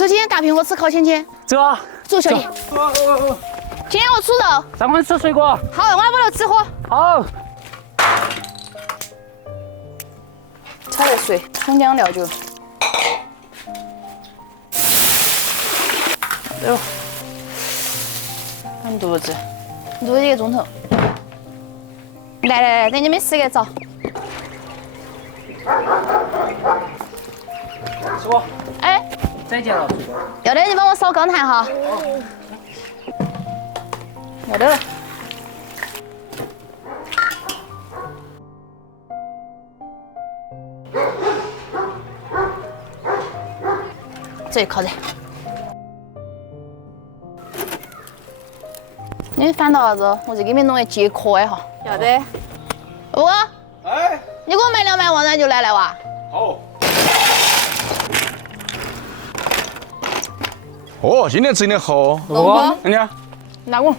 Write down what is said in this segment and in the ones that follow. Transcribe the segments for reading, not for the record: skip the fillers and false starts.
走，今天大苹果吃烤芊芊。走啊！走，小弟。今天我出肉。咱们吃水果。好，我屋头吃火。好。炒热水，葱姜料酒。哎呦，很肚子，录1个钟头。来，等你们4个走。师傅。哎。再见了，水果。要得，你帮我烧钢炭哈。要得。这靠着。你们翻到啥子？我就给你们弄个解渴的哈。要得。五哥。哎。你给我买2盘旺仔牛奶来哇。好。哦，今天吃点好。龙哥，人家。拿我。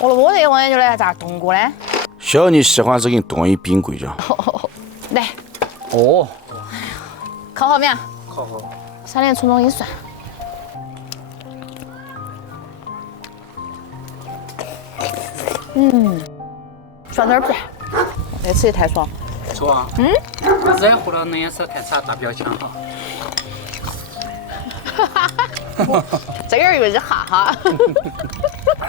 我这个旺仔牛奶咋冻过呢？小你喜欢是给你冻一冰柜着。来。哦。烤好没有？烤好。撒点葱姜一蒜。蒜头片，这吃的太爽。错啊。热乎了，那颜色太差，大标枪哈。这个又是哈哈。